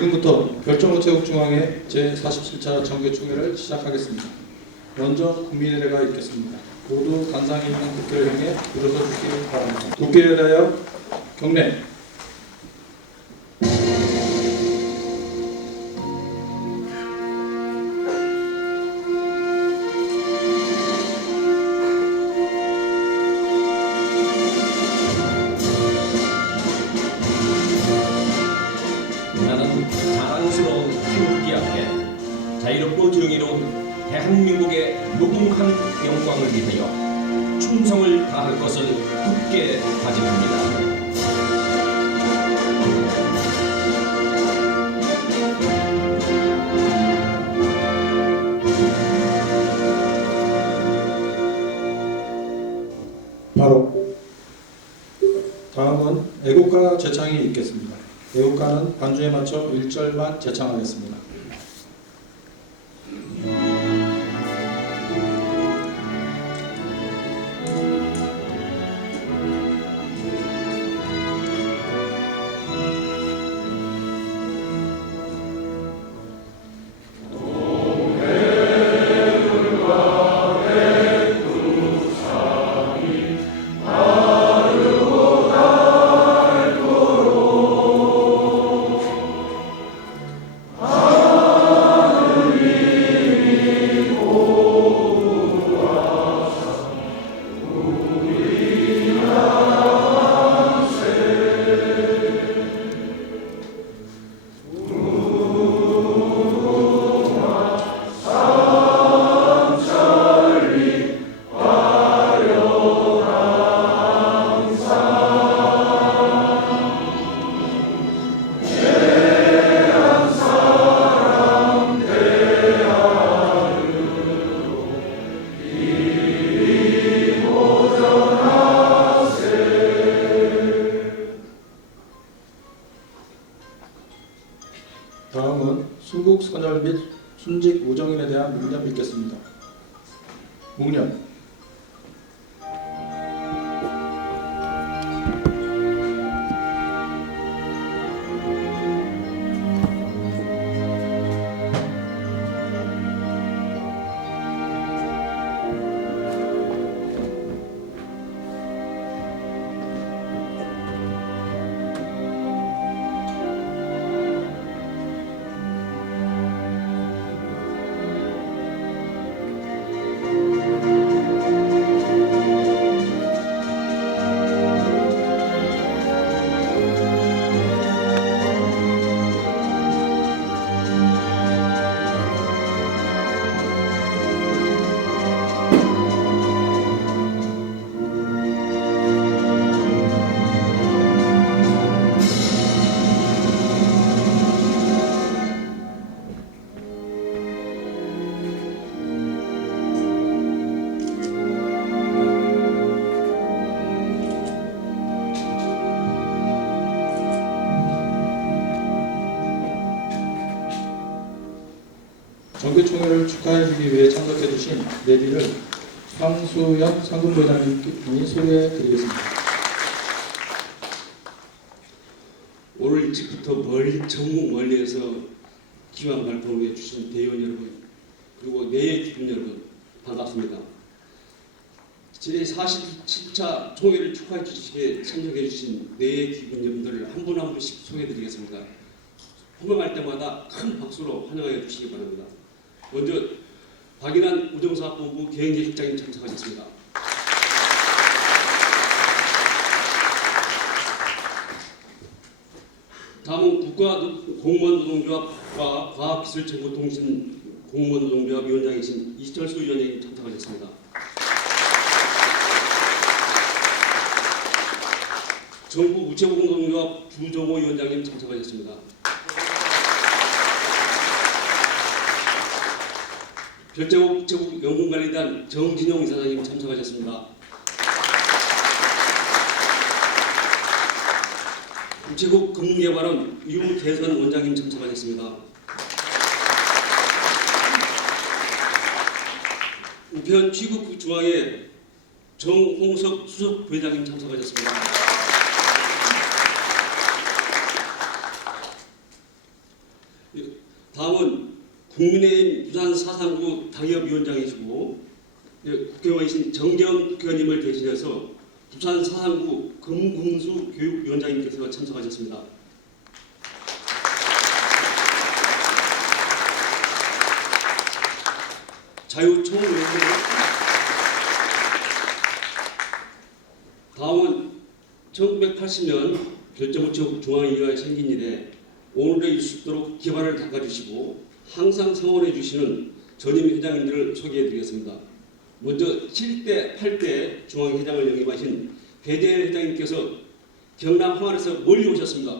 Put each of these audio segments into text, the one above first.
지금부터 별정우체국중앙회 제47차 정기총회를 시작하겠습니다. 먼저 국민의례가 있겠습니다. 모두 단상에 있는 국회를 향해 일어서 주시기 바랍니다. 국회에 대하여 경례. 나는 자랑스러운 태극기 앞에 자유롭고 정의로운 대한민국의 무궁한 영광을 위하여 충성을 다할 것을 굳게 다짐합니다. 바로 다음은 애국가 제창이 있겠습니다. 애국가는 반주에 맞춰 1절만 제창하겠습니다. 다음은 순국 선열 및 순직 우정인에 대한 묵념 읽겠습니다. 묵념. 정기총회를 축하해주기 위해 참석해주신 내비를 황수영 상근부회장님이 소개해드리겠습니다. 오늘 일찍부터 전국 멀리에서 기왕 발표를 해주신 대의원 여러분, 그리고 내의 기분 여러분, 반갑습니다. 제47차 총회를 축하해 주시기에 참석해 주신 내의 기분 여러분들을 한 분 한 분씩 소개해드리겠습니다. 호명할 때마다 큰 박수로 환영해 주시기 바랍니다. 먼저 박인환 우정사업본부 계획예술장님 참석하셨습니다. 다음은 국가공무원노동조합과 과학기술정보통신 공무원노동조합 위원장이신 이철수 위원장님 참석하셨습니다. 정부 우체국노동조합 주정호 위원장님 참석하셨습니다. 별제국 연금관리단 정진용 이사장님 참석하셨습니다. 우체국 금융개발원 유대선 원장님 참석하셨습니다. 우편 취급 중앙회 정홍석 수석 부회장님 참석하셨습니다. 국민의힘 부산 사상구 당협위원장이시고 국회의원이신 정재원 국회의원님을 대신해서 부산 사상구 금금수 교육위원장님께서 참석하셨습니다. 자유총회는 다음은 1980년 별정우체국 중앙위가 생긴 이래 오늘의 이수도록 기반을 닦아주시고 항상 성원해 주시는 전임 회장님들을 소개해 드리겠습니다. 먼저 7대, 8대 중앙회장을 역임하신 배재일 회장님께서 경남 항안에서 멀리 오셨습니다.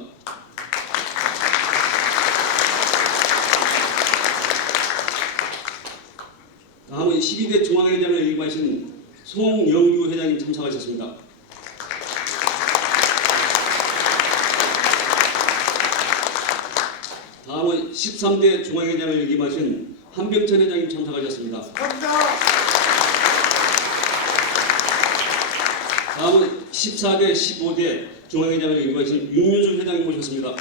다음은 12대 중앙회장을 역임하신 송영규 회장님 참석하셨습니다. 다음은 13대 중앙회장을 역임하신 한병철 회장님 참석하셨습니다. 다음은 14대, 15대 중앙회장을 역임하신 윤묘주 회장님 모셨습니다.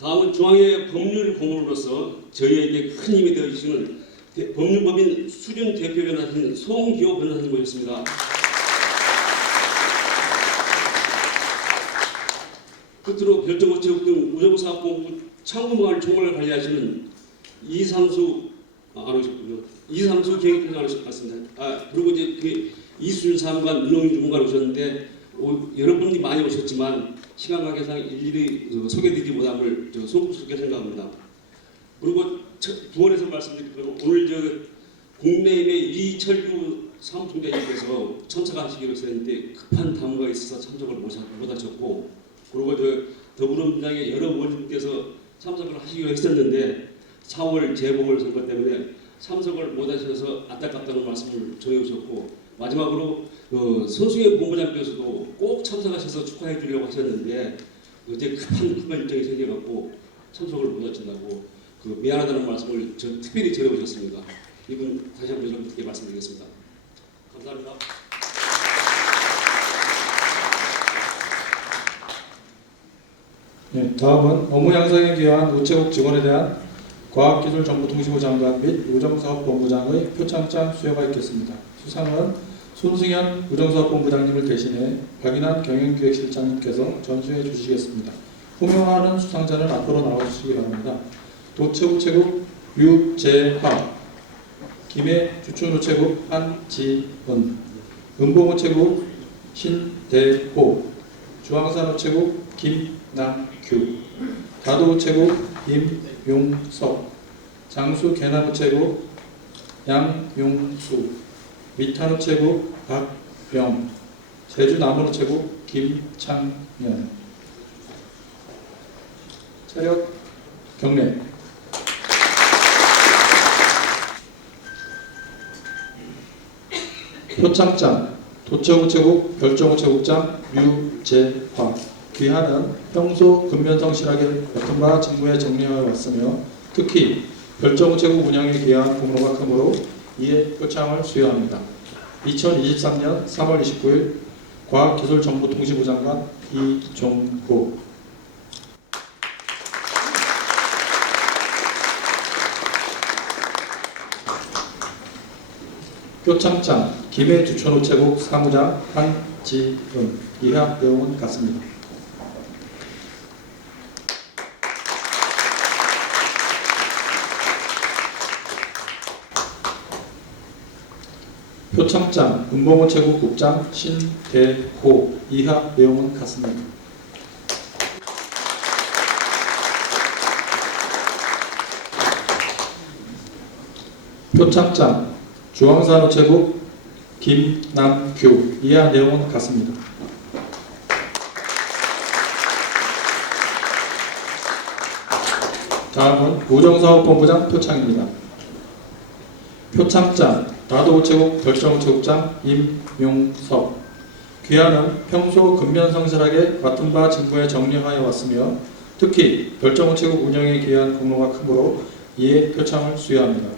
다음은 중앙회 법률 고문으로서 저희에게 큰 힘이 되어주시는 법률법인 수준 대표 변호사인 송기호 변호사님 모셨습니다. 끝으로 별정우체국 등 우정사업본부 창구마을 총괄을 관리하시는 이상수 안 오셨군요. 이상수 계획회장 오셨습니다. 그리고 이제 그 이수준 사무관, 민홍희 주무관 오셨는데 여러 분이 많이 오셨지만 시간 관계상 일일이 소개드리지 못함을 송구스럽게 생각합니다. 그리고 부원에서 말씀드리면 오늘 국내외 이철규 사무총장님께서 참석하시기로 했는데 급한 당무가 있어서 참석을 못하셨고, 그리고 더불어민주당의 여러 의원님께서 참석을 하시기로 했었는데 4월 재보궐선거 때문에 참석을 못하셔서 안타깝다는 말씀을 전해주셨고, 마지막으로 손승현 본부장께서도 꼭 참석하셔서 축하해 주려고 하셨는데 어제 급한 일정이 생겨갖고 참석을 못하신다고 미안하다는 말씀을 특별히 전해오셨습니다. 이분 다시 한번 여러분께 말씀드리겠습니다. 감사합니다. 네, 다음은 업무 양성에 기여한 우체국 직원에 대한 과학기술정보통신부 장관 및 우정사업본부장의 표창장 수여가 있겠습니다. 수상은 손승현 우정사업본부장님을 대신해 박인환 경영기획실장님께서 전수해 주시겠습니다. 호명하는 수상자는 앞으로 나와주시기 바랍니다. 도처우체국 유재화, 김해주촌우체국 한지은, 은봉우체국 신대호, 중앙산우체국 김남규, 다도우체국 임용석, 장수계남우체국 양용수, 미탄우체국 박병, 제주남원우체국 김창년. 차렷 경례. 표창장 도처우체국 별정우체국장 유재화. 귀하는 평소 근면성실하게 맡은 바 직무에 정리하여 왔으며 특히 별정우체국 운영에 기여한 공로가 크므로 이에 표창을 수여합니다. 2023년 3월 29일 과학기술정보통신부 장관 이종호. 표창장 김해주촌우체국 사무장 한지은. 이하 내용은 같습니다. 표창장 은봉우체국 국장 신대호. 이하 내용은 같습니다. 표창장 중앙산우체국 김남규. 이하 내용은 같습니다. 다음은 우정사업본부장 표창입니다. 표창장 다도우체국 별정우체국장 임용석. 귀하는 평소 근면성실하게 맡은 바 직무에 정리하여 왔으며 특히 별정우체국 운영에 기여한 공로가 크므로 이에 표창을 수여합니다.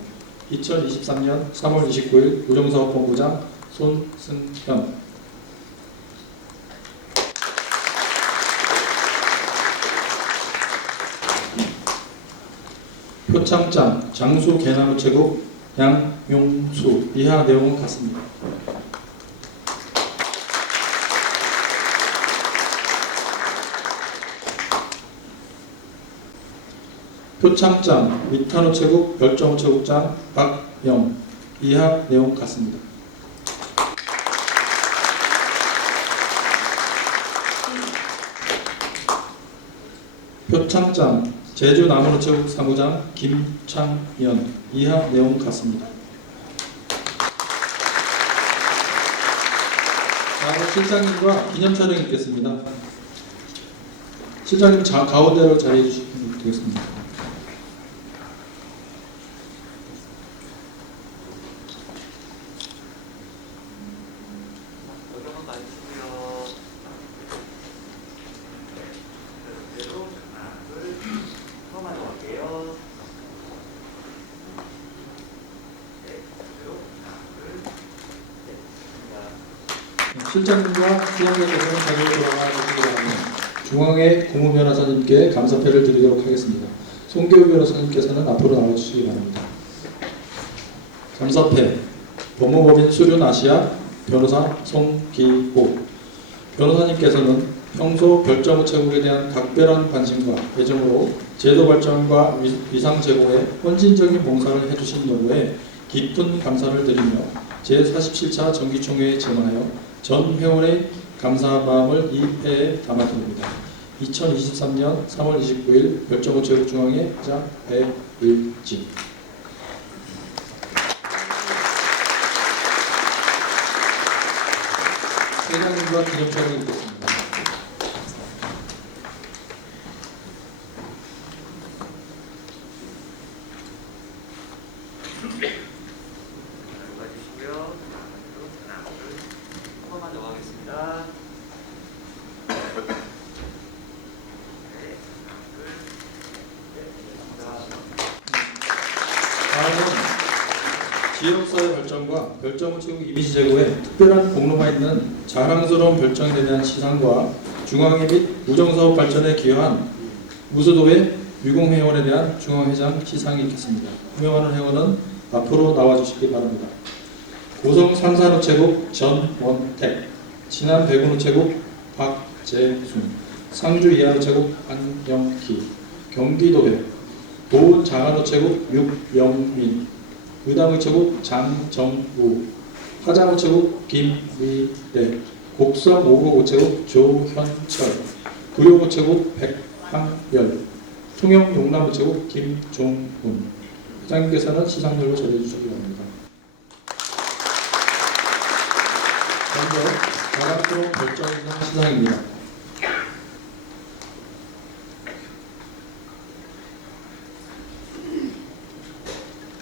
2023년 3월 29일 우정사업본부장 손승현. 표창장 장수 개나무체국 양용수 이하 내용은 같습니다. 표창장 위탄우체국 별정우체국장 박영 이하 내용 같습니다. 표창장 제주나무노체국 사무장 김창연 이하 내용 같습니다. 다음은 실장님과 기념 촬영이 있겠습니다. 실장님 가운데로 자리해 주시면 되겠습니다. 여러분 많이 주세요. 그대로 하나, 둘, 처음만 더 갈게요. 네, 그대로 하나, 둘, 네, 좋습니다. 실장님과 수상자께서는 자리로 돌아가 주시기 바랍니다. 중앙의 고문변호사님께 감사패를 드리도록 하겠습니다. 송교우 변호사님께서는 앞으로 나와주시기 바랍니다. 감사패 법무법인 수륜아시아 변호사 송기호 변호사님께서는 평소 별정우체국에 대한 각별한 관심과 애정으로 제도 발전과 위상 제고에 헌신적인 봉사를 해주신 여부에 깊은 감사를 드리며 제47차 정기총회에 증언하여 전 회원의 감사한 마음을 이 회에 담아드립니다. 2023년 3월 29일 별정우체국 중앙회 회장 배일진. 회장님과 기념 촬영이 있겠습니다. 가주시고요. 하나, 둘, 처음만 더 가겠습니다. 네, 하나, 둘, 네, 좋습니다. 다음은 지역사회 발전과 별정우체국 이미지 제고에 특별한 공로가 있는 자랑스러운 별정에 대한 시상과 중앙회 및 우정사업 발전에 기여한 무수도회 유공회원에 대한 중앙회장 시상이 있겠습니다. 후명하는 회원은 앞으로 나와주시기 바랍니다. 고성 삼산우체국 전원택, 진안 백운우체국 박재순, 상주 이하우체국 안영기, 경기도회 보은 장안우체국 육영민, 의담우체국 장정우, 화장우체국 김위래, 곡성 5구 우체국 조현철, 구룡우체국 백항열, 통영용남우체국 김종훈. 회장님께서는 시상렬로 전해주시기 바랍니다. 먼저 자랑스러운 별정인상 시상입니다.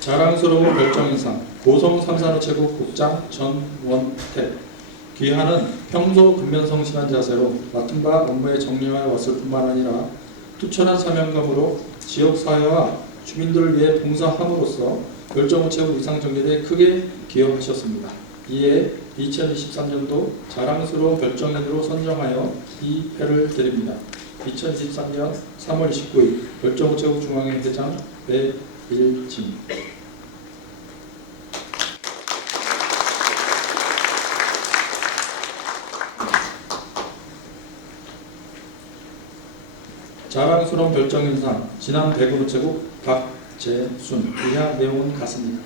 자랑스러운 별정인상 고성 삼산우체국 국장 전원택. 귀하는 평소 근면성실한 자세로 맡은 바 업무에 정리하여 왔을 뿐만 아니라 투철한 사명감으로 지역사회와 주민들을 위해 봉사함으로써 별정우체국 위상정립에 크게 기여하셨습니다. 이에 2023년도 자랑스러운 별정인으로 선정하여 이 패를 드립니다. 2023년 3월 29일 별정우체국 중앙회 회장 배일진. 자랑스러운 별정인상 진안 백운우체국 박재순 이하 내용은 같습니다.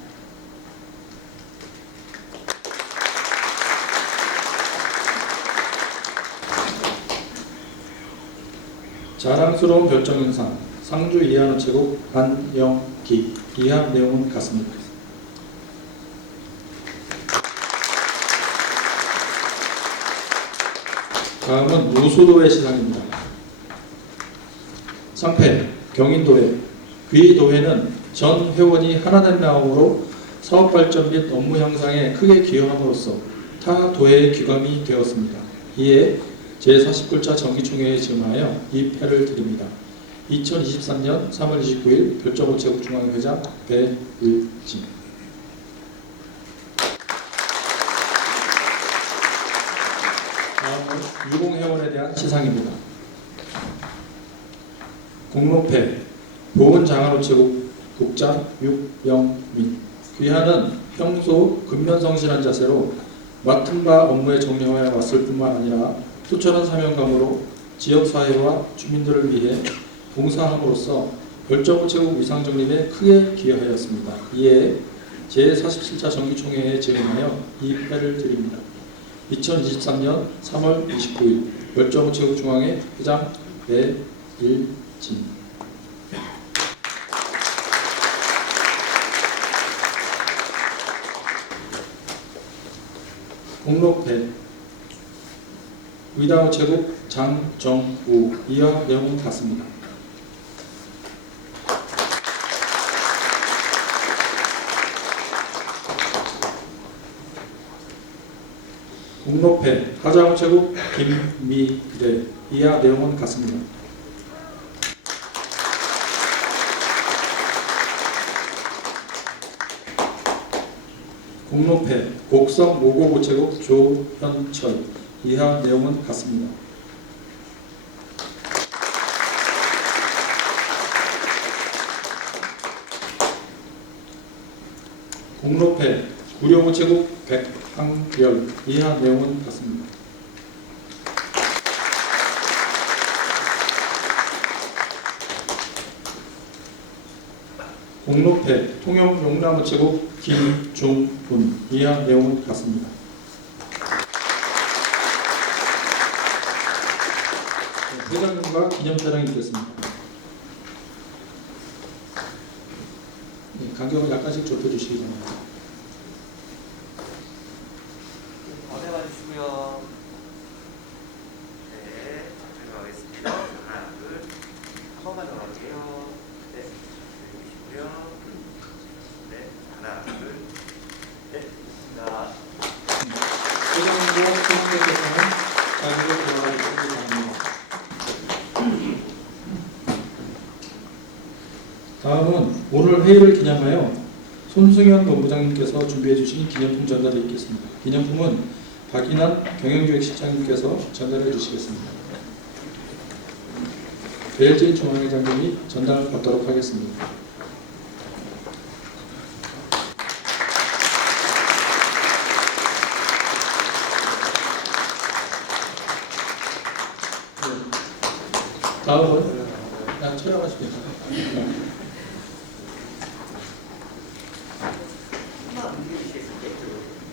자랑스러운 별정인상 상주 이하우체국 안영기 이하 내용은 같습니다. 다음은 무수도회 시상입니다. 상패 경인도회. 귀도회는 전 회원이 하나된 마음으로 사업 발전 및 업무 향상에 크게 기여함으로써 타 도회의 귀감이 되었습니다. 이에 제49차 정기총회에 증하여 이 패를 드립니다. 2023년 3월 29일 별정우체국 중앙회 회장 배일진. 다음은 유공회원에 대한 시상입니다. 공로패 보은장안우체국 국장 육영민. 귀하는 평소 근면성실한 자세로 맡은 바 업무에 정리해 왔을 뿐만 아니라 투철한 사명감으로 지역사회와 주민들을 위해 봉사함으로써 별정우체국 위상정립에 크게 기여하였습니다. 이에 제47차 정기총회에 지원하여 이 패를 드립니다. 2023년 3월 29일 별정우체국 중앙회 회장 배일진. 공로패 위다우체국 장정우. 이와 내용은 같습니다. 공로패 하자우체국 김미래. 이하 내용은 같습니다. 공로패 곡성 모고우체국 조현철. 이하 내용은 같습니다. 공로패 구룡우체국 백항별. 이하 내용은 같습니다. 공로패 통영용남우체국 김종훈. 이하 내용은 같습니다. 회장님과 기념자랑이 있겠습니다. 간격을 약간씩 좁혀주시기 바랍니다. 가운데 와주시고요. 네, 들어가겠습니다. 하나, 둘, 한 번만 더 갈게요. 네, 들어주시고요. 네, 하나, 둘, 네, 좋습니다. 회장님과 팀장님께서는 자리로 돌아가 주시기 바랍니다. 다음은 오늘 회의를 기념하여 손승현 본부장님께서 준비해 주신 기념품 전달이 있겠습니다. 기념품은 박인환 경영기획실장님께서 전달해 주시겠습니다. 배일진 중앙회장님이 전달받도록 하겠습니다. 네. 다음은 촬영하시겠습니다. 한번 움직이시겠습니까?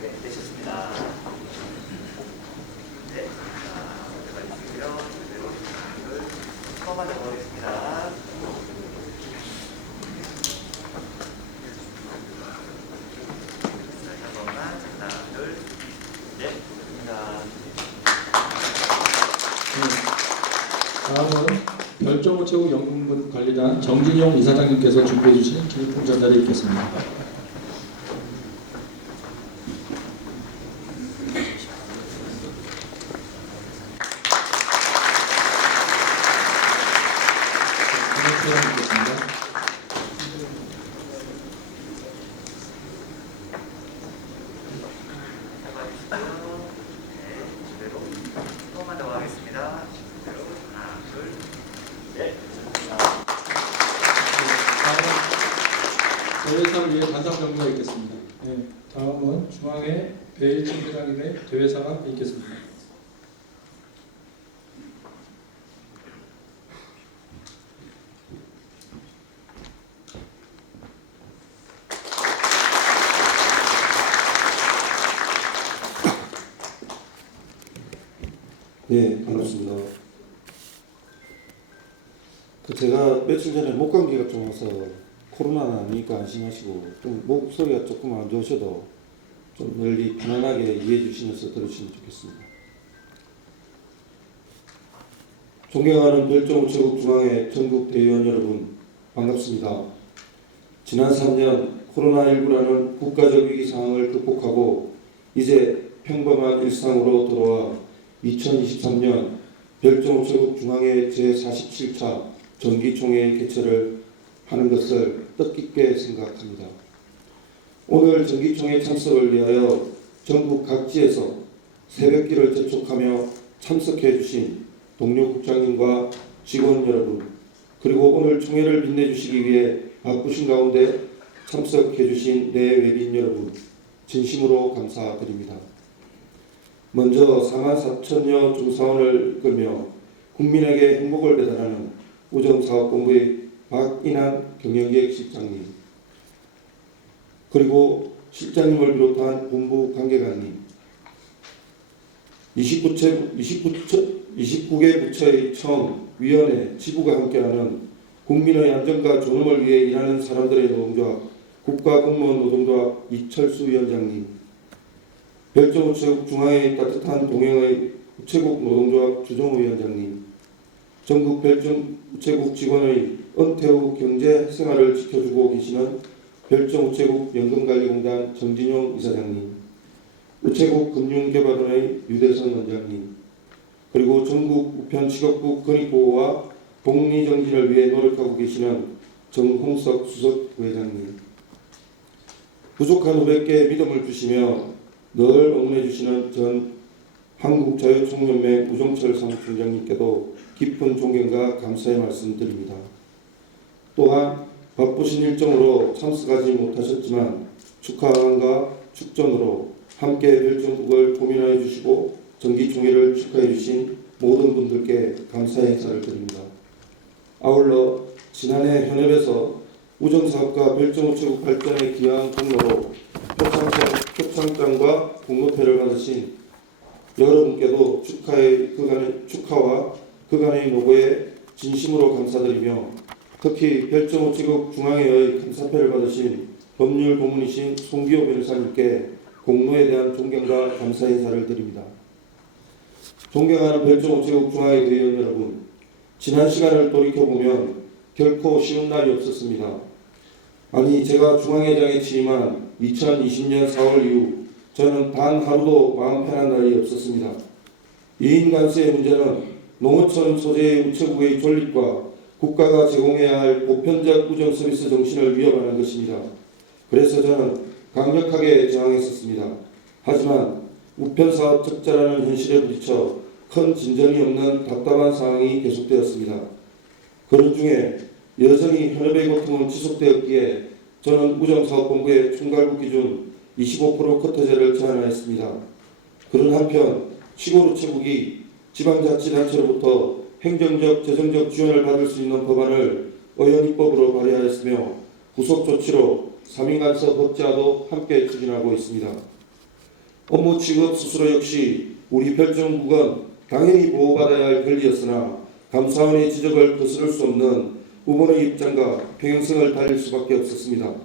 네, 되셨습니다. 네, 자, 들어가주시고요. 그대로 하나, 둘, 한 번만 더 가겠습니다. 다시 한 번만, 하나, 둘, 네, 좋습니다. 다음은 별정우체국 영군군 관리단 정진용 이사장님께서 준비해 주신 기념품 전달이 있겠습니다. 기념품 있겠습니다. 잡아주시고요. 네, 그대로 한 번만 더 가겠습니다. 그대로 하나, 둘, 네, 좋습니다. 다음은 대회사를 위해 단상 정리가 있겠습니다. 네, 다음은 중앙회 배일진 회장님의 대회사가 있겠습니다. 네, 반갑습니다. 제가 며칠 전에 목감기가 좀 와서 코로나는 아니니까 안심하시고 좀 목소리가 조금 안 좋으셔도 좀 널리 편안하게 이해해 주시면서 들으시면 좋겠습니다. 존경하는 별정우체국 중앙회 전국 대의원 여러분, 반갑습니다. 지난 3년 코로나19라는 국가적 위기 상황을 극복하고 이제 평범한 일상으로 돌아와 2023년 별정우체국 중앙회 제47차 정기총회 개최를 하는 것을 뜻깊게 생각합니다. 오늘 정기총회 참석을 위하여 전국 각지에서 새벽길을 재촉하며 참석해 주신 동료 국장님과 직원 여러분, 그리고 오늘 총회를 빛내주시기 위해 바쁘신 가운데 참석해 주신 내 외빈 여러분 진심으로 감사드립니다. 먼저 44,000여 중사원을 끌며 국민에게 행복을 배달하는 우정사업본부의 박인환 경영기획실장님, 그리고 실장님을 비롯한 본부 관계관님, 29개 부처의 청, 위원회, 지부가 함께하는 국민의 안전과 존엄을 위해 일하는 사람들의 노동조합, 국가공무원 노동조합 이철수 위원장님, 별정우체국 중앙의 따뜻한 동행의 우체국 노동조합 주정우 위원장님, 전국 별정우체국 직원의 은퇴 후 경제 생활을 지켜주고 계시는 별정우체국 연금관리공단 정진용 이사장님, 우체국 금융개발원의 유대선 원장님, 그리고 전국 우편직업국 건익보호와 복리정진을 위해 노력하고 계시는 정홍석 수석 부회장님, 부족한 후배께 믿음을 주시며 늘 응원해 주시는 전 한국자유총연맹 우종철 사무총장님께도 깊은 존경과 감사의 말씀드립니다. 또한 바쁘신 일정으로 참석하지 못하셨지만 축하함과 축전으로 함께 별정국을 고민하여 주시고 정기총회를 축하해 주신 모든 분들께 감사의 인사를 드립니다. 아울러 지난해 현업에서 우정사업과 별정우체국 발전에 기여한 공로로 표창장과 공로패를 받으신 여러분께도 축하와 그간의 노고에 진심으로 감사드리며, 특히 별정우체국 중앙회의 감사패를 받으신 법률 고문이신 송기호 변호사님께 공로에 대한 존경과 감사의 인사를 드립니다. 존경하는 별정우체국 중앙회 대의원 여러분, 지난 시간을 돌이켜보면 결코 쉬운 날이 없었습니다. 아니, 제가 중앙회장에 취임한 2020년 4월 이후 저는 단 하루도 마음 편한 날이 없었습니다. 이인관세의 문제는 농어촌 소재의 우체국의 존립과 국가가 제공해야 할 보편적 우정 서비스 정신을 위협하는 것입니다. 그래서 저는 강력하게 저항했었습니다. 하지만 우편사업 적자라는 현실에 부딪혀 큰 진전이 없는 답답한 상황이 계속되었습니다. 그런 중에 여전히 현업의 고통은 지속되었기에 저는 우정사업본부의 총괄국 기준 25% 커트제를 제안하였습니다. 그런 한편 시골 우체국이 지방자치단체로부터 행정적, 재정적 지원을 받을 수 있는 법안을 의원입법으로 발의하였으며 후속 조치로 3인간서 법제화도 함께 추진하고 있습니다. 업무 취급 수수료 역시 우리 별정국은 당연히 보호받아야 할 권리였으나 감사원의 지적을 거스를 수 없는 의원의 입장과 평행성을 달릴 수밖에 없었습니다.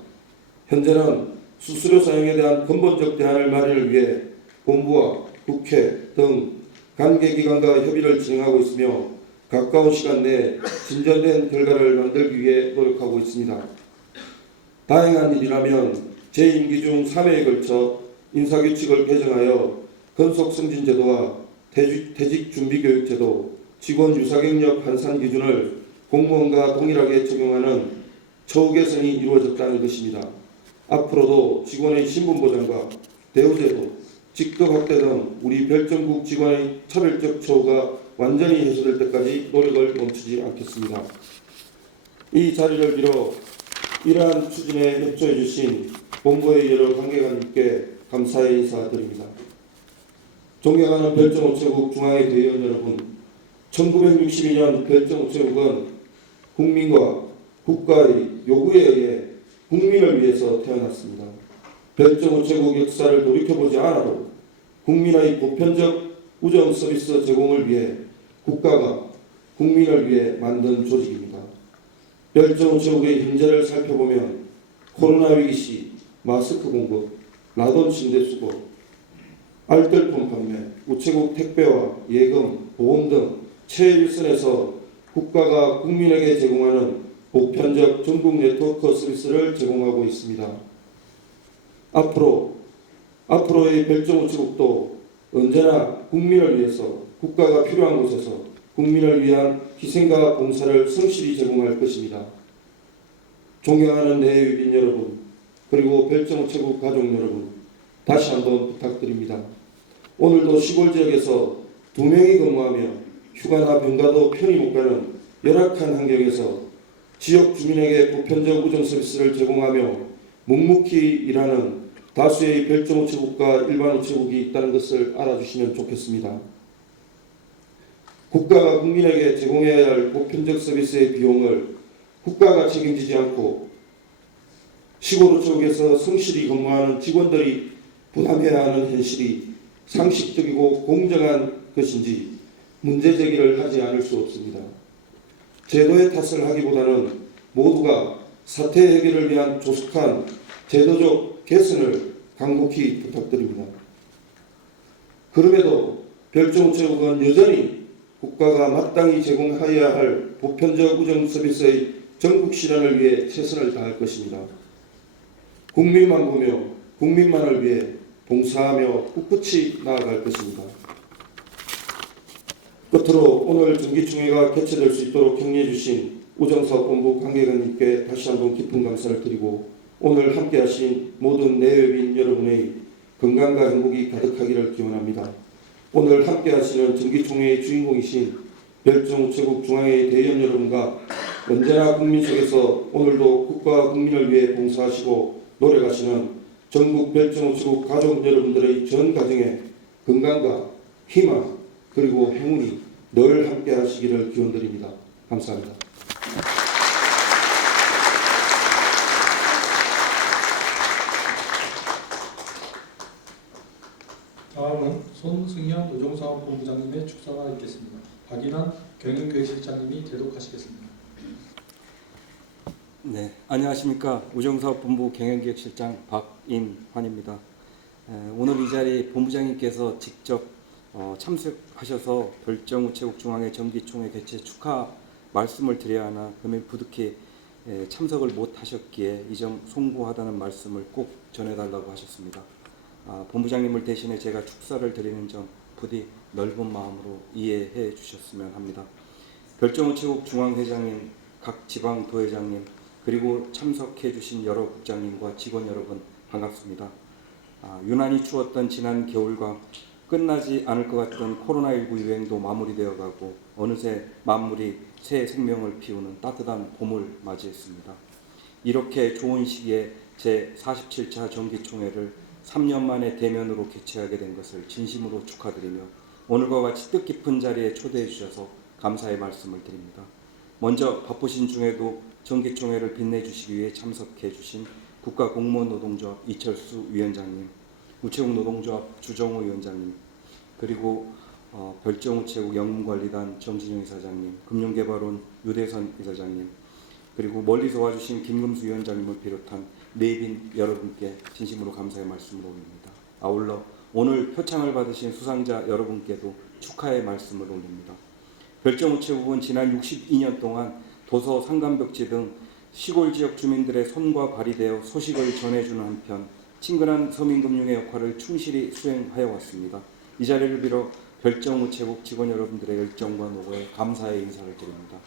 현재는 수수료 사용에 대한 근본적 대안을 마련을 위해 본부와 국회 등 관계기관과 협의를 진행하고 있으며 가까운 시간 내에 진전된 결과를 만들기 위해 노력하고 있습니다. 다행한 일이라면 제 임기 중 3회에 걸쳐 인사규칙을 개정하여 근속승진제도와 퇴직준비교육제도, 직원 유사경력 환산 기준을 공무원과 동일하게 적용하는 처우 개선이 이루어졌다는 것입니다. 앞으로도 직원의 신분보장과 대우제도, 직급 확대 등 우리 별정국 직원의 차별적 처우가 완전히 해소될 때까지 노력을 멈추지 않겠습니다. 이 자리를 빌어 이러한 추진에 협조해 주신 본부의 여러 관계관님께 감사의 인사드립니다. 존경하는 별정우체국 중앙회 대의원 여러분, 1962년 별정우체국은 국민과 국가의 요구에 의해 국민을 위해서 태어났습니다. 별정우체국 역사를 돌이켜보지 않아도 국민의 보편적 우정 서비스 제공을 위해 국가가 국민을 위해 만든 조직입니다. 별정우체국의 현재를 살펴보면 코로나 위기 시 마스크 공급, 라돈 침대 수거, 알뜰폰 판매, 우체국 택배와 예금, 보험 등 최일선에서 국가가 국민에게 제공하는 보편적 전국 네트워크 서비스를 제공하고 있습니다. 앞으로의 별정우체국도 언제나 국민을 위해서 국가가 필요한 곳에서 국민을 위한 희생과 봉사를 성실히 제공할 것입니다. 존경하는 내외빈 여러분, 그리고 별정우체국 가족 여러분, 다시 한번 부탁드립니다. 오늘도 시골 지역에서 2명이 근무하며 휴가나 병가도 편히 못 가는 열악한 환경에서 지역 주민에게 보편적 우정 서비스를 제공하며 묵묵히 일하는 다수의 별정 우체국과 일반 우체국이 있다는 것을 알아주시면 좋겠습니다. 국가가 국민에게 제공해야 할 보편적 서비스의 비용을 국가가 책임지지 않고 시골 우체국에서 성실히 근무하는 직원들이 부담해야 하는 현실이 상식적이고 공정한 것인지 문제 제기를 하지 않을 수 없습니다. 제도의 탓을 하기보다는 모두가 사태 해결을 위한 조속한 제도적 개선을 간곡히 부탁드립니다. 그럼에도 별정우체국은 여전히 국가가 마땅히 제공해야 할 보편적 우정 서비스의 전국 실현을 위해 최선을 다할 것입니다. 국민만 보며 국민만을 위해 봉사하며 꿋꿋이 나아갈 것입니다. 끝으로 오늘 정기총회가 개최될 수 있도록 격려해 주신 우정사업본부 관계자님께 다시 한번 깊은 감사를 드리고 오늘 함께하신 모든 내외빈 여러분의 건강과 행복이 가득하기를 기원합니다. 오늘 함께하시는 정기총회의 주인공이신 별정우체국 중앙회 대의원 여러분과 언제나 국민 속에서 오늘도 국가와 국민을 위해 봉사하시고 노력하시는 전국 별정우체국 가족 여러분들의 전 가정에 건강과 희망 그리고 행운이 늘 함께하시기를 기원드립니다. 감사합니다. 다음은 손승현 우정사업본부장님의 축사가 있겠습니다. 박인환 경영교육실장님이 대독하시겠습니다. 네, 안녕하십니까. 우정사업본부 경영기획실장 박인환입니다. 오늘 이 자리 본부장님께서 직접 참석하셔서 별정우체국 중앙회 정기총회 개최 축하 말씀을 드려야 하나 금일 부득이 참석을 못하셨기에 이 점 송구하다는 말씀을 꼭 전해달라고 하셨습니다. 본부장님을 대신해 제가 축사를 드리는 점 부디 넓은 마음으로 이해해 주셨으면 합니다. 별정우체국 중앙회장님, 각 지방 도회장님, 그리고 참석해 주신 여러 국장님과 직원 여러분 반갑습니다. 유난히 추웠던 지난 겨울과 끝나지 않을 것 같던 코로나19 유행도 마무리되어 가고 어느새 만물이 새 생명을 피우는 따뜻한 봄을 맞이했습니다. 이렇게 좋은 시기에 제47차 정기총회를 3년 만에 대면으로 개최하게 된 것을 진심으로 축하드리며 오늘과 같이 뜻깊은 자리에 초대해 주셔서 감사의 말씀을 드립니다. 먼저 바쁘신 중에도 정기총회를 빛내주시기 위해 참석해 주신 국가공무원노동조합 이철수 위원장님, 우체국노동조합 주정호 위원장님, 그리고 별정우체국 영문관리단 정진영 이사장님, 금융개발원 유대선 이사장님, 그리고 멀리서 와주신 김금수 위원장님을 비롯한 내빈 여러분께 진심으로 감사의 말씀을 올립니다. 아울러 오늘 표창을 받으신 수상자 여러분께도 축하의 말씀을 올립니다. 별정우체국은 지난 62년 동안 도서, 상감벽지 등 시골 지역 주민들의 손과 발이 되어 소식을 전해주는 한편 친근한 서민금융의 역할을 충실히 수행하여 왔습니다. 이 자리를 빌어 별정우체국 직원 여러분들의 열정과 노고에 감사의 인사를 드립니다.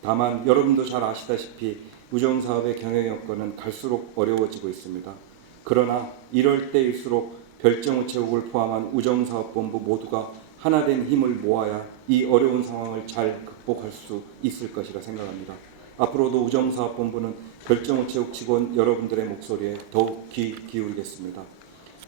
다만 여러분도 잘 아시다시피 우정사업의 경영 여건은 갈수록 어려워지고 있습니다. 그러나 이럴 때일수록 별정우체국을 포함한 우정사업본부 모두가 하나된 힘을 모아야 이 어려운 상황을 잘 극복할 수 있을 것이라 생각합니다. 앞으로도 우정사업본부는 별정우체국 직원 여러분들의 목소리에 더욱 귀 기울이겠습니다.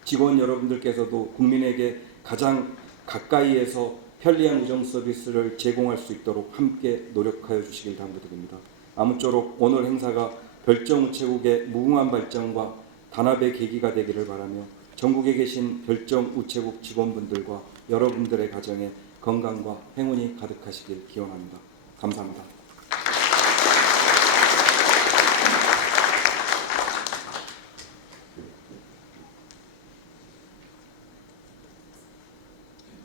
직원 여러분들께서도 국민에게 가장 가까이에서 편리한 우정 서비스를 제공할 수 있도록 함께 노력하여 주시길 당부드립니다. 아무쪼록 오늘 행사가 별정우체국의 무궁한 발전과 단합의 계기가 되기를 바라며 전국에 계신 별정우체국 직원분들과 여러분들의 가정에 건강과 행운이 가득하시길 기원합니다. 감사합니다.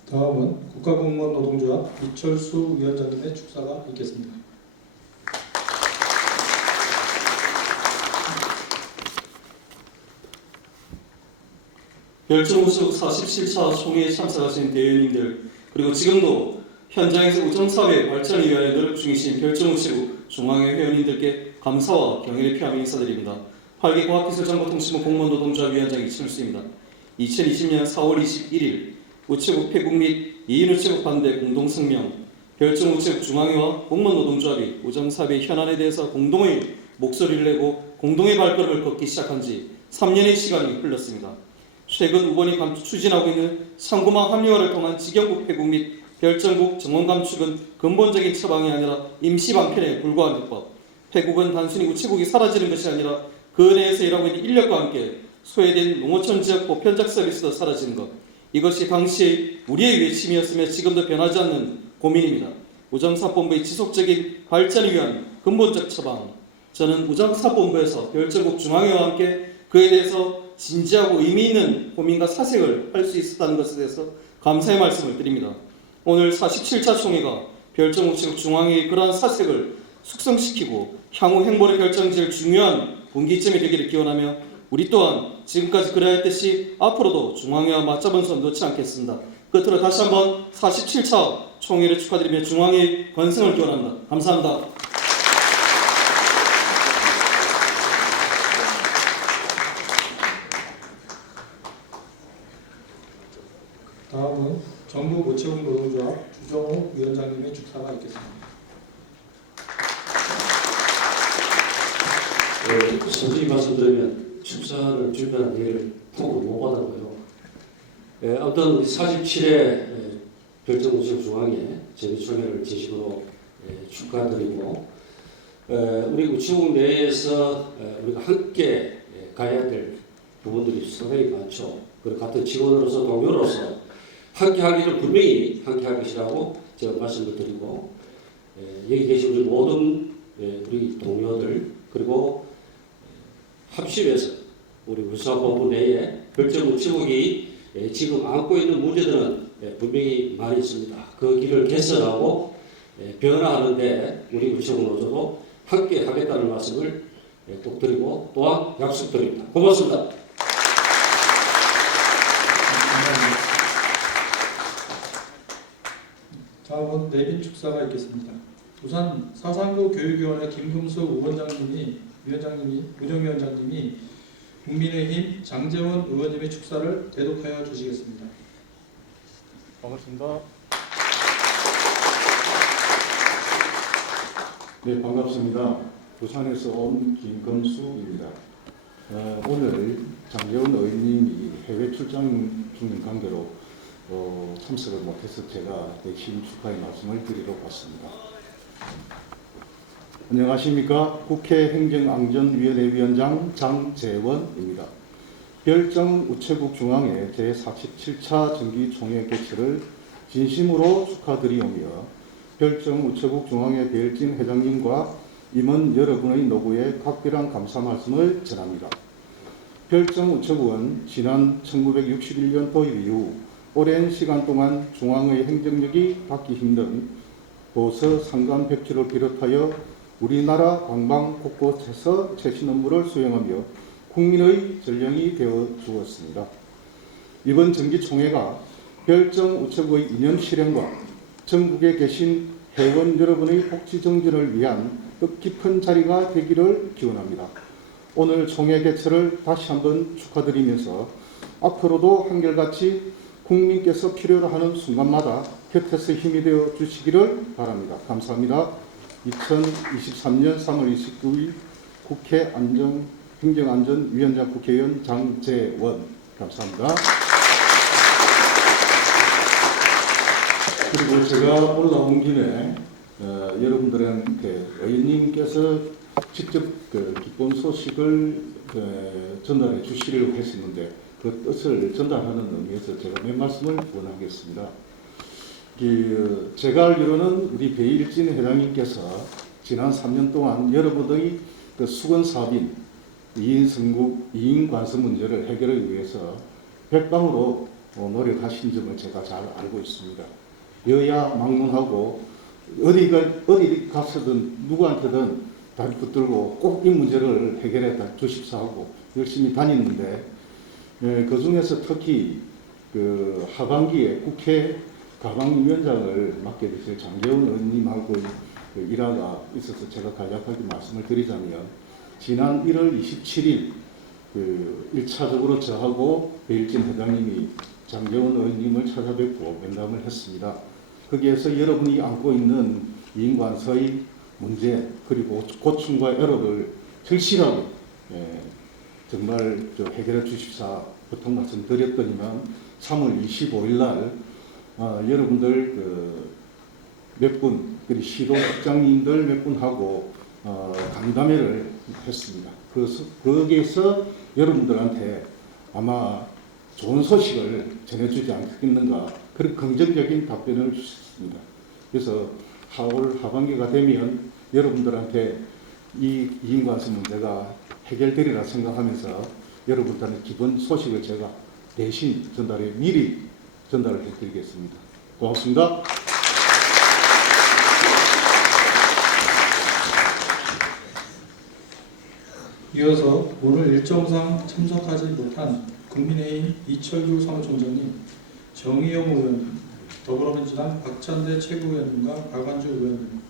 다음은 국가공무원노동조합 이철수 위원장님의 축사가 있겠습니다. 별정우체국 47차 총회에 참석하신 대의원님들 그리고 지금도 현장에서 우정사업의 발전을 위하여 노력 중이신 별정우체국 중앙회 회원님들께 감사와 경의를 표하며 인사드립니다. 8기 과학기술정보통신부 공무원노동조합 위원장 이철수입니다. 2020년 4월 21일 우체국 폐국 및 2인 우체국 반대 공동성명 별정우체국 중앙회와 공무노동조합이 우정사업의 현안에 대해서 공동의 목소리를 내고 공동의 발걸음을 걷기 시작한 지 3년의 시간이 흘렀습니다. 최근 우번이 추진하고 있는 상고망 합리화를 통한 직영국 폐국 및 별정국 정원 감축은 근본적인 처방이 아니라 임시 방편에 불과한 해법. 폐국은 단순히 우체국이 사라지는 것이 아니라 그 내에서 일하고 있는 인력과 함께 소외된 농어촌 지역 보편적 서비스도 사라지는 것. 이것이 당시의 우리의 외침이었으며 지금도 변하지 않는 고민입니다. 우정사업본부의 지속적인 발전을 위한 근본적 처방. 저는 우정사업본부에서 별정국 중앙회와 함께 그에 대해서 진지하고 의미 있는 고민과 사색을 할 수 있었다는 것에 대해서 감사의 말씀을 드립니다. 오늘 47차 총회가 별정우체국 중앙회의 그러한 사색을 숙성시키고 향후 행보를 결정지을 중요한 분기점이 되기를 기원하며 우리 또한 지금까지 그래야 했듯이 앞으로도 중앙회와 맞잡은 손 놓지 않겠습니다. 끝으로 다시 한번 47차 총회를 축하드리며 중앙회의 건승을 기원합니다. 감사합니다. 다음은 전국 우체국 노동조합 주정호 위원장님의 축사가 있겠습니다. 솔직히 말씀드리면 축사를 준비한 얘기를 보고 못 받았고요. 아무튼 47회 별정우체국 중앙회 재미총회를 진심으로 축하드리고 우리 우체국 내에서 우리가 함께 가야 될 부분들이 상당히 많죠. 그리고 같은 직원으로서 동료로서 함께 하기를 분명히 함께 할 것이라고 제가 말씀을 드리고 여기 계신 우리 모든 우리 동료들 그리고 합심해서 우리 우수사업본부 내에 별정우체국이 지금 안고 있는 문제들은 분명히 많이 있습니다. 그 길을 개선하고 변화하는데 우리 우체국 노조도 함께 하겠다는 말씀을 꼭 드리고 또한 약속드립니다. 고맙습니다. 다음은 내빈 축사가 있겠습니다. 우선 사상교 교육위원회 김금수 운영위원장님이 국민의힘 장재원 의원님의 축사를 대독하여 주시겠습니다. 반갑습니다. 네, 반갑습니다. 부산에서 온 김금수입니다. 오늘 장재원 의원님이 해외 출장 중인 관계로 참석을 못해서 제가 대신 축하의 말씀을 드리러 왔습니다. 안녕하십니까. 국회 행정안전위원회 위원장 장재원입니다. 별정우체국 중앙회 제47차 정기총회 개최를 진심으로 축하드리오며 별정우체국 중앙회 배일진 회장님과 임원 여러분의 노고에 각별한 감사 말씀을 전합니다. 별정우체국은 지난 1961년 도입 이후 오랜 시간 동안 중앙의 행정력이 받기 힘든 도서 상간 벽지를 비롯하여 우리나라 방방 곳곳에서 최신 업무를 수행하며 국민의 전령이 되어 주었습니다. 이번 정기총회가 별정우체국의 이념 실현과 전국에 계신 회원 여러분의 복지 정진을 위한 뜻깊은 자리가 되기를 기원합니다. 오늘 총회 개최를 다시 한번 축하드리면서 앞으로도 한결같이 국민께서 필요로 하는 순간마다 곁에서 힘이 되어 주시기를 바랍니다. 감사합니다. 2023년 3월 29일 국회 행정안전위원장 국회의원 장재원. 감사합니다. 그리고 제가 올라온 김에 여러분들한테 의원님께서 직접 기쁜 소식을 전달해 주시려고 했었는데 그 뜻을 전달하는 의미에서 제가 몇 말씀을 원하겠습니다. 제가 알기로는 우리 배일진 회장님께서 지난 3년 동안 여러분의 그 수건 사업인 이인 관성 문제를 해결하기 위해서 백방으로 노력하신 점을 제가 잘 알고 있습니다. 여야 막론하고 어디 가서든 누구한테든 다리 붙들고 꼭 이 문제를 해결해 주십사 하고 열심히 다니는데 그 중에서 특히 그 하반기에 국회 가방위원장을 맡게 되실 장재원 의원님하고 일화가 있어서 제가 간략하게 말씀을 드리자면 지난 1월 27일 1차적으로 저하고 배일진 회장님이 장재원 의원님을 찾아뵙고 면담을 했습니다. 거기에서 여러분이 안고 있는 이인관서의 문제 그리고 고충과 애로를 절실하게 정말 해결해 주십사 보통 말씀드렸더니만 3월 25일 날 여러분들 몇 분, 그리고 시도 국장님들 몇 분하고 간담회를 했습니다. 거기에서 여러분들한테 아마 좋은 소식을 전해주지 않겠는가 그런 긍정적인 답변을 주셨습니다. 그래서 4월 하반기가 되면 여러분들한테 이 이인관서 문제가 해결되리라 생각하면서 여러분들한테 기본 소식을 제가 대신 미리 전달을 해드리겠습니다. 고맙습니다. 이어서 오늘 일정상 참석하지 못한 국민의힘 이철규 사무총장님, 정의용 의원님, 더불어민주당 박찬대 최고위원님과 박완주 의원님,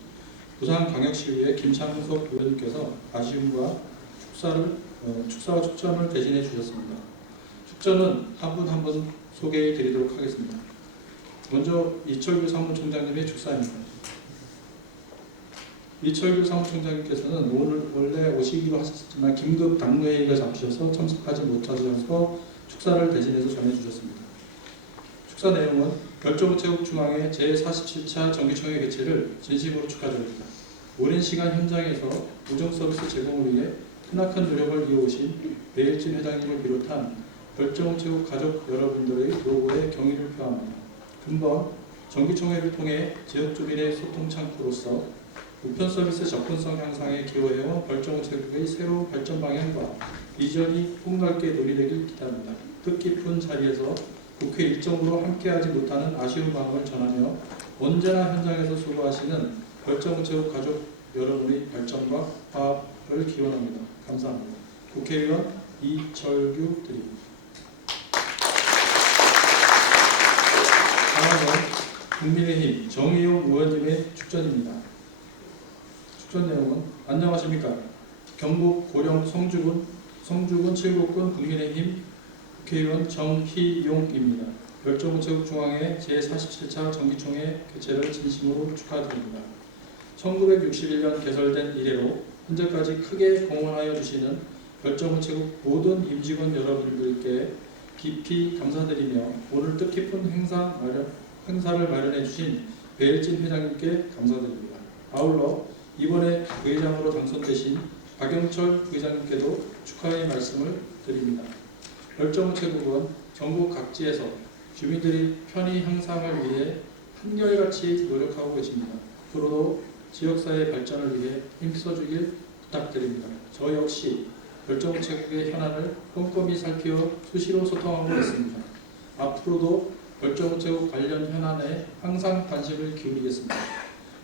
부산광역시의회 김창석 의원님께서 아쉬움과 축사와 축전을 대신해 주셨습니다. 축전은 한 분 한 분 소개해 드리도록 하겠습니다. 먼저 이철규 사무총장님의 축사입니다. 이철규 사무총장님께서는 오늘 원래 오시기로 하셨지만 긴급 당무회의가 잡히셔서 참석하지 못하셔서 축사를 대신해서 전해주셨습니다. 축사 내용은 별정우체국중앙회 제47차 정기총회 개최를 진심으로 축하드립니다. 오랜 시간 현장에서 우정서비스 제공을 위해 크나큰 노력을 이어오신 배일진 회장님을 비롯한 별정우체국 가족 여러분들의 노고에 경의를 표합니다. 금번 정기총회를 통해 지역 주민의 소통 창구로서 우편 서비스 접근성 향상에 기여해온 별정우체국의 새로운 발전 방향과 비전이 폭넓게 논의되길 기대합니다. 뜻깊은 자리에서 국회 일정으로 함께하지 못하는 아쉬운 마음을 전하며 언제나 현장에서 수고하시는 별정우체국 가족 여러분의 발전과 화합을 기원합니다. 감사합니다. 국회의원 이철규 드립니다. 다음은 국민의힘 정의용 의원님의 축전입니다. 축전 내용은 안녕하십니까. 경북 고령 성주군 칠곡군 국민의힘 국회의원 정희용입니다. 별정우체국 중앙회 제47차 정기총회 개최를 진심으로 축하드립니다. 1961년 개설된 이래로 현재까지 크게 공헌하여 주시는 별정우체국 모든 임직원 여러분들께 깊이 감사드리며 오늘 뜻깊은 행사를 마련해 주신 배일진 회장님께 감사드립니다. 아울러 이번에 부회장으로 당선되신 박영철 부회장님께도 축하의 말씀을 드립니다. 별정우체국은 전국 각지에서 주민들이 편의 향상을 위해 한결같이 노력하고 계십니다. 앞으로도 지역사회 발전을 위해 힘써주길 부탁드립니다. 저 역시 별정우체국의 현안을 꼼꼼히 살피어 수시로 소통하고 있습니다. 앞으로도 별정우체국 관련 현안에 항상 관심을 기울이겠습니다.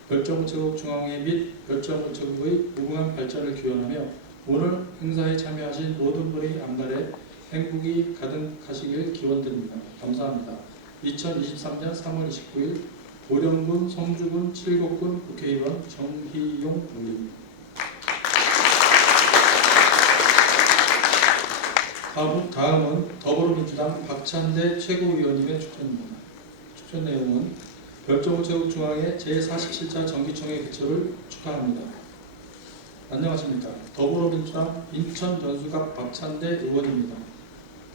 별정우체국 중앙회 및 별정우체국의 무궁한 발전을 기원하며 오늘 행사에 참여하신 모든 분의 앞날에 행복이 가득하시길 기원드립니다. 감사합니다. 2023년 3월 29일 고령군 성주군 칠곡군 국회의원 정희용 의원입니다. 다음은 더불어민주당 박찬대 최고위원님의 축전입니다. 축전 내용은 별정우체국 중앙회 제47차 정기총회 개최를 축하합니다. 안녕하십니까. 더불어민주당 인천 연수갑 박찬대 의원입니다.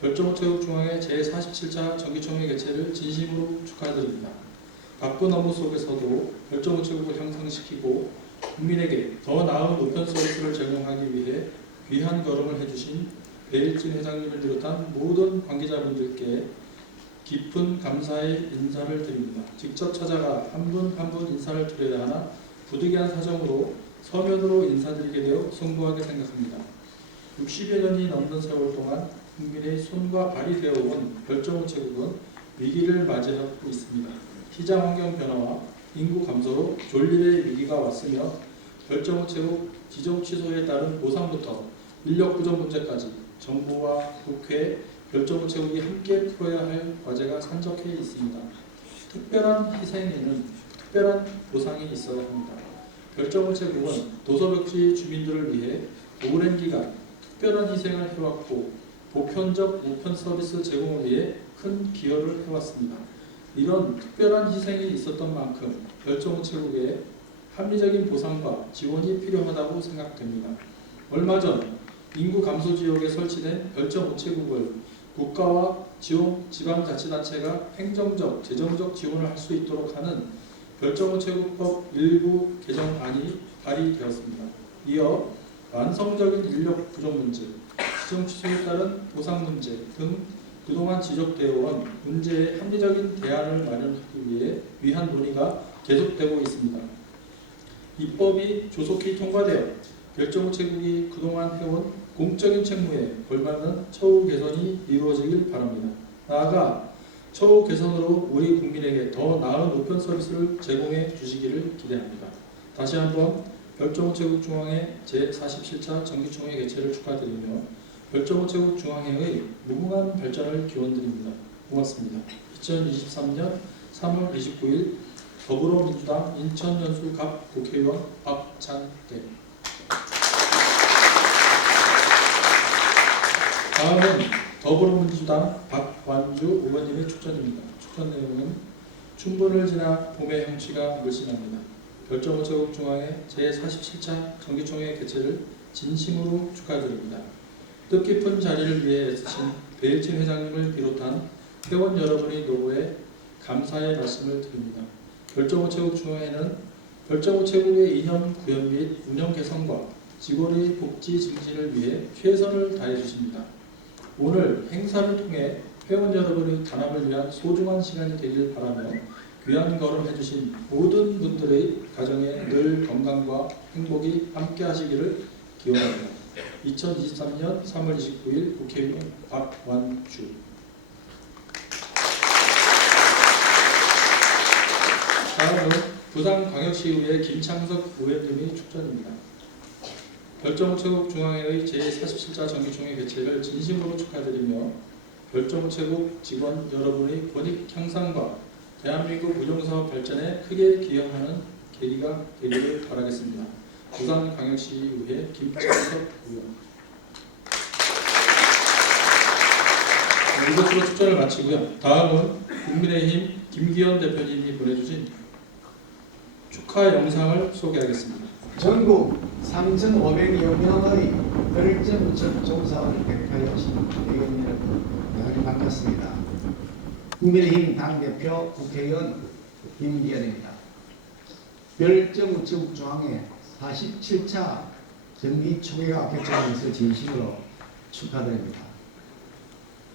별정우체국 중앙회 제47차 정기총회 개최를 진심으로 축하드립니다. 바쁜 업무 속에서도 별정우체국을 향상시키고 국민에게 더 나은 우편 서비스를 제공하기 위해 귀한 걸음을 해주신 배일진 회장님을 비롯한 모든 관계자분들께 깊은 감사의 인사를 드립니다. 직접 찾아가 한 분 한 분 인사를 드려야 하나 부득이한 사정으로 서면으로 인사드리게 되어 송구하게 생각합니다. 60여 년이 넘는 세월 동안 국민의 손과 발이 되어온 별정우체국은 위기를 맞이하고 있습니다. 시장 환경 변화와 인구 감소로 존립의 위기가 왔으며 별정우체국 지정 취소에 따른 보상부터 인력 부족 문제까지 정부와 국회, 별정우체국이 함께 풀어야 할 과제가 산적해 있습니다. 특별한 희생에는 특별한 보상이 있어야 합니다. 별정우체국은 도서벽지 주민들을 위해 오랜 기간 특별한 희생을 해왔고 보편적 우편 서비스 제공을 위해 큰 기여를 해왔습니다. 이런 특별한 희생이 있었던 만큼 별정우체국의 합리적인 보상과 지원이 필요하다고 생각됩니다. 얼마 전 인구 감소 지역에 설치된 별정우체국을 국가와 지방자치단체가 행정적, 재정적 지원을 할 수 있도록 하는 별정우체국법 일부 개정안이 발의되었습니다. 이어 만성적인 인력 부족 문제, 지정 취소에 따른 보상 문제 등 그동안 지적되어 온 문제의 합리적인 대안을 마련하기 위한 논의가 계속되고 있습니다. 입법이 조속히 통과되어 별정우체국이 그동안 해온 공적인 책무에 걸맞는 처우 개선이 이루어지길 바랍니다. 나아가 처우 개선으로 우리 국민에게 더 나은 우편 서비스를 제공해 주시기를 기대합니다. 다시 한번 별정우체국 중앙회 제47차 정기총회 개최를 축하드리며 별정우체국 중앙회의 무궁한 발전을 기원드립니다. 고맙습니다. 2023년 3월 29일 더불어민주당 인천연수 갑 국회의원 박찬대. 다음은 더불어민주당 박완주 의원님의 축전입니다. 축전 내용은 춘분을 지나 봄의 형취가 물씬합니다. 별정우체국 중앙회 제47차 정기총회 개최를 진심으로 축하드립니다. 뜻깊은 자리를 위해 애쓰신 배일진 회장님을 비롯한 회원 여러분의 노고에 감사의 말씀을 드립니다. 별정우체국 중앙회는 별정우체국의 이념 구현 및 운영 개선과 직원의 복지 증진을 위해 최선을 다해 주십니다. 오늘 행사를 통해 회원 여러분의 단합을 위한 소중한 시간이 되길 바라며 귀한 걸음 해주신 모든 분들의 가정에 늘 건강과 행복이 함께 하시기를 기원합니다. 2023년 3월 29일 국회의원 박완주. 다음은 부산광역시의회 김창석 의원님의 축전입니다. 별정우체국 중앙회의 제47차 정기총회 개최를 진심으로 축하드리며 별정우체국 직원 여러분의 권익 향상과 대한민국 우정사업 발전에 크게 기여하는 계기가 되기를 바라겠습니다. 부산광역시의회 김창석 의원. 이것으로 축전을 마치고요. 다음은 국민의힘 김기현 대표님이 보내주신 축하 영상을 소개하겠습니다. 전국 3,500여 명의 별정우체국 종사원을 대표하여 오신 의원 여러분, 대단히 반갑습니다. 국민의힘 당대표 국회의원 김기현입니다. 별정우체국 중앙회 47차 정기총회가 개최하면서 진심으로 축하드립니다.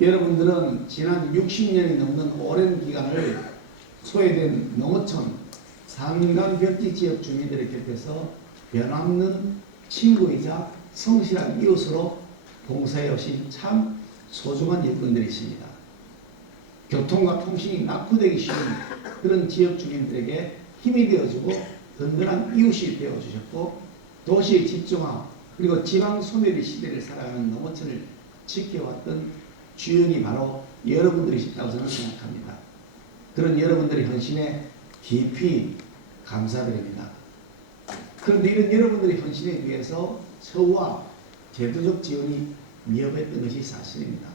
여러분들은 지난 60년이 넘는 오랜 기간을 소외된 농어촌, 상간벽지 지역 주민들의 곁에서 변함없는 친구이자 성실한 이웃으로 봉사해 오신 참 소중한 일꾼들이십니다. 교통과 통신이 낙후되기 쉬운 그런 지역 주민들에게 힘이 되어주고 든든한 이웃이 되어주셨고, 도시의 집중화 그리고 지방 소멸의 시대를 살아가는 농어촌을 지켜왔던 주연이 바로 여러분들이시다고 저는 생각합니다. 그런 여러분들의 헌신에 깊이 감사드립니다. 그런데 이런 여러분들의 헌신에 비해서 처우와 제도적 지원이 미흡했던 것이 사실입니다.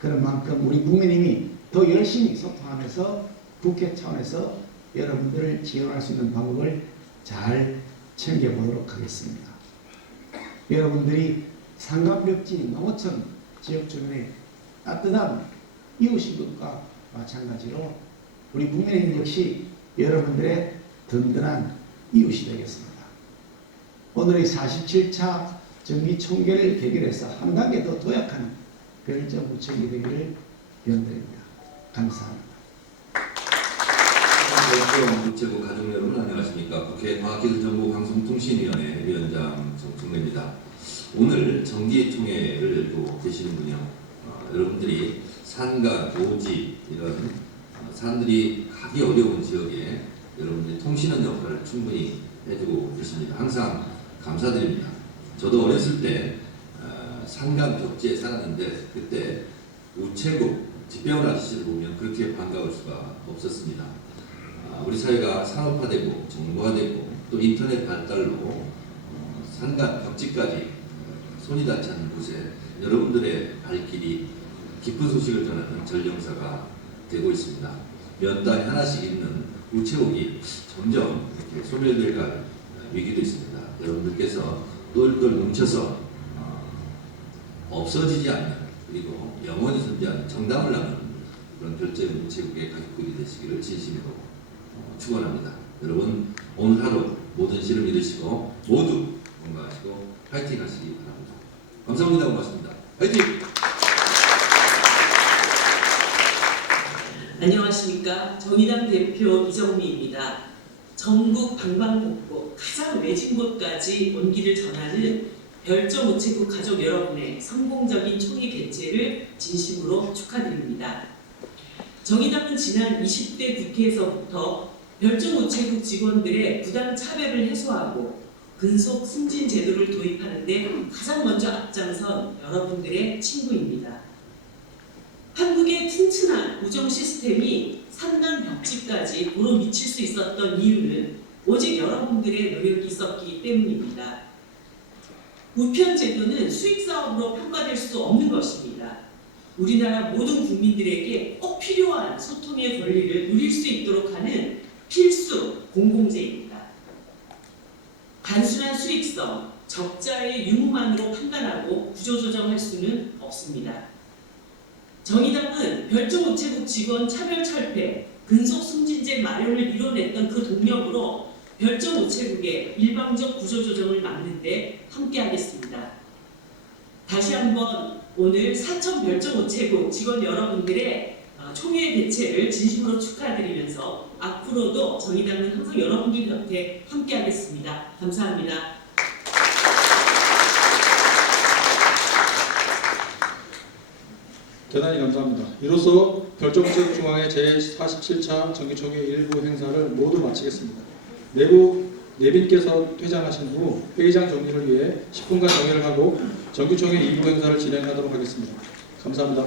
그런 만큼 우리 국민의힘이 더 열심히 소통하면서 국회 차원에서 여러분들을 지원할 수 있는 방법을 잘 챙겨보도록 하겠습니다. 여러분들이 상간벽지 농어촌 지역 주민의 따뜻한 이웃인 것과 마찬가지로 우리 국민의힘 역시 여러분들의 든든한 이웃이 되겠습니다. 오늘의 47차 정기총회를 계기해서 한 단계 더 도약하는 별정우체국이 되기를 기원드립니다. 감사합니다. 별정우체국 가족 여러분 안녕하십니까. 국회 과학기술정보방송통신위원회 위원장 정청래입니다. 오늘 정기총회를 또 계시는군요. 여러분들이 산과 오지 이런 사람들이 가기 어려운 지역에 여러분들이 통신원 역할을 충분히 해주고 계십니다. 항상 감사드립니다. 저도 어렸을 때 산간 벽지에 살았는데 그때 우체국 집배원 아저씨를 보면 그렇게 반가울 수가 없었습니다. 우리 사회가 산업화되고 정보화되고 또 인터넷 발달로 산간 벽지까지 손이 닿지 않는 곳에 여러분들의 발길이 기쁜 소식을 전하는 전령사가 되고 있습니다. 몇 달에 하나씩 있는 우체국이 점점 이렇게 소멸될 위기도 있습니다. 여러분들께서 똘똘 뭉쳐서 없어지지 않는 그리고 영원히 존재하는 정답을 낳는 그런 별점 우체국의 가족들이 되시기를 진심으로 축원합니다. 여러분 오늘 하루 모든 시름 이루시고 모두 건강하시고 파이팅 하시기 바랍니다. 감사합니다. 고맙습니다. 파이팅! 안녕하십니까. 정의당 대표 이정미입니다. 전국 방방곡곡 가장 외진 곳까지 온기를 전하는 별점 우체국 가족 여러분의 성공적인 총회 개최를 진심으로 축하드립니다. 정의당은 지난 20대 국회에서부터 별점 우체국 직원들의 부당 차별을 해소하고 근속 승진 제도를 도입하는 데 가장 먼저 앞장선 여러분들의 친구입니다. 한국의 튼튼한 우정 시스템이 산간 벽지까지 도로 미칠 수 있었던 이유는 오직 여러분들의 노력이 있었기 때문입니다. 우편 제도는 수익 사업으로 평가될 수 없는 것입니다. 우리나라 모든 국민들에게 꼭 필요한 소통의 권리를 누릴 수 있도록 하는 필수 공공재입니다. 단순한 수익성, 적자의 유무만으로 판단하고 구조조정할 수는 없습니다. 정의당은 별점 우체국 직원 차별 철폐, 근속 승진제 마련을 이뤄냈던 그 동력으로 별점 우체국의 일방적 구조조정을 막는 데 함께하겠습니다. 다시 한번 오늘 사천 별점 우체국 직원 여러분들의 총회 개최를 진심으로 축하드리면서 앞으로도 정의당은 항상 여러분들 곁에 함께하겠습니다. 감사합니다. 대단히 감사합니다. 이로써 별점우체국 중앙회 제47차 정기총회 일부 행사를 모두 마치겠습니다. 내부 내빈께서 퇴장하신 후 회의장 정리를 위해 10분간 정회를 하고 정기총회 2부 행사를 진행하도록 하겠습니다. 감사합니다.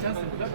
괜찮습니다.